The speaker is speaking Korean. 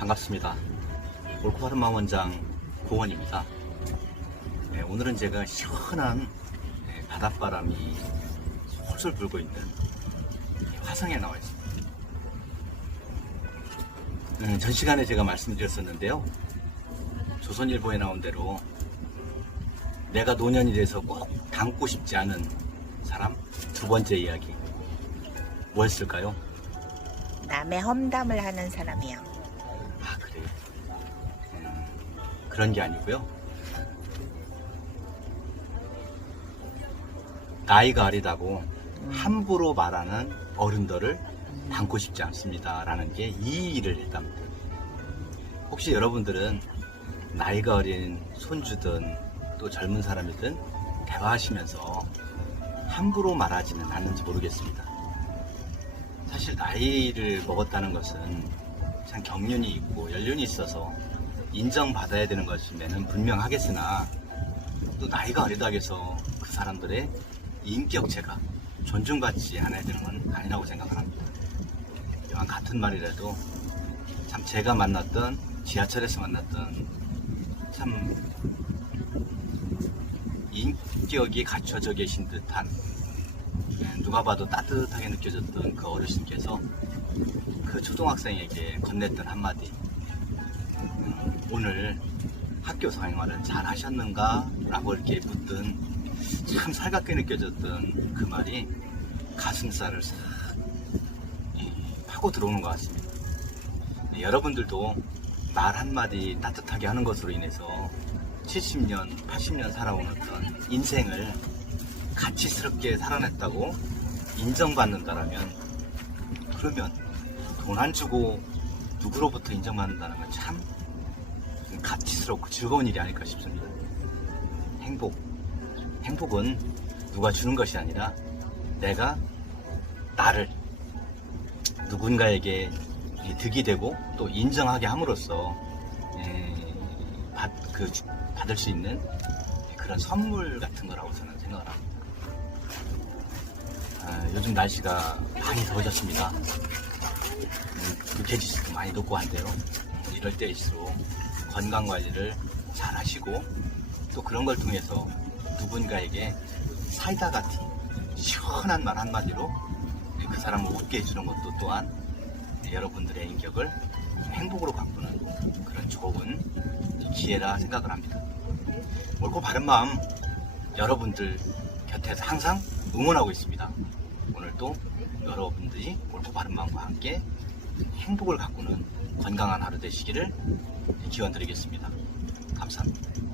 반갑습니다. 옳고 바른 마음 원장 고원입니다. 네, 오늘은 제가 시원한 네, 바닷바람이 솔솔 불고 있는 화성에 나와 있습니다. 음, 전 시간에 제가 말씀드렸었는데요. 조선일보에 나온 대로 내가 노년이 돼서 꼭 닮고 싶지 않은 사람 두 번째 이야기 뭐였을까요? 남의 험담을 하는 사람이요. 아 그래요? 음, 그런 게 아니고요. 나이가 어리다고 함부로 말하는 어른들을 닮고 싶지 않습니다라는 게 이 일을 했답니다. 혹시 여러분들은 나이가 어린 손주든 또 젊은 사람이든 대화하시면서 함부로 말하지는 않는지 모르겠습니다. 사실 나이를 먹었다는 것은 참 경륜이 있고 연륜이 있어서 인정받아야 되는 것임에는 분명하겠으나 또 나이가 어리다고 해서 그 사람들의 인격체가 존중받지 않아야 되는 건 아니라고 생각을 합니다. 이와 같은 말이라도 참 제가 만났던 지하철에서 만났던 참 인격이 갖춰져 계신 듯한 네, 누가 봐도 따뜻하게 느껴졌던 그 어르신께서 그 초등학생에게 건넸던 한마디 음, 오늘 학교 생활을 잘 하셨는가? 라고 이렇게 묻던 참 살갑게 느껴졌던 그 말이 가슴살을 싹 이, 파고 들어오는 것 같습니다 네, 여러분들도 말 한마디 따뜻하게 하는 것으로 인해서 70년, 80년 살아온 어떤 인생을 가치스럽게 살아냈다고 인정받는다라면 그러면 돈 안 주고 누구로부터 인정받는다는 건 참 가치스럽고 즐거운 일이 아닐까 싶습니다. 행복. 행복은 누가 주는 것이 아니라 내가 나를 누군가에게 득이 되고 또 인정하게 함으로써 에, 받, 그, 주- 받을 수 있는 그런 선물 같은 거라고 저는 생각을 합니다. 아, 요즘 날씨가 많이 더워졌습니다. 음, 육해지수도 많이 높고 한데요. 이럴 때일수록 건강 관리를 잘 하시고 또 그런 걸 통해서 누군가에게 사이다 같은 시원한 말 한마디로 그 사람을 웃게 해주는 것도 또한 여러분들의 인격을 행복으로 바꾸는 그런 좋은 기회라 생각을 합니다. 옳고 바른 마음 여러분들 곁에서 항상 응원하고 있습니다. 오늘도 여러분들이 옳고 바른 마음과 함께 행복을 가꾸는 건강한 하루 되시기를 기원 드리겠습니다. 감사합니다.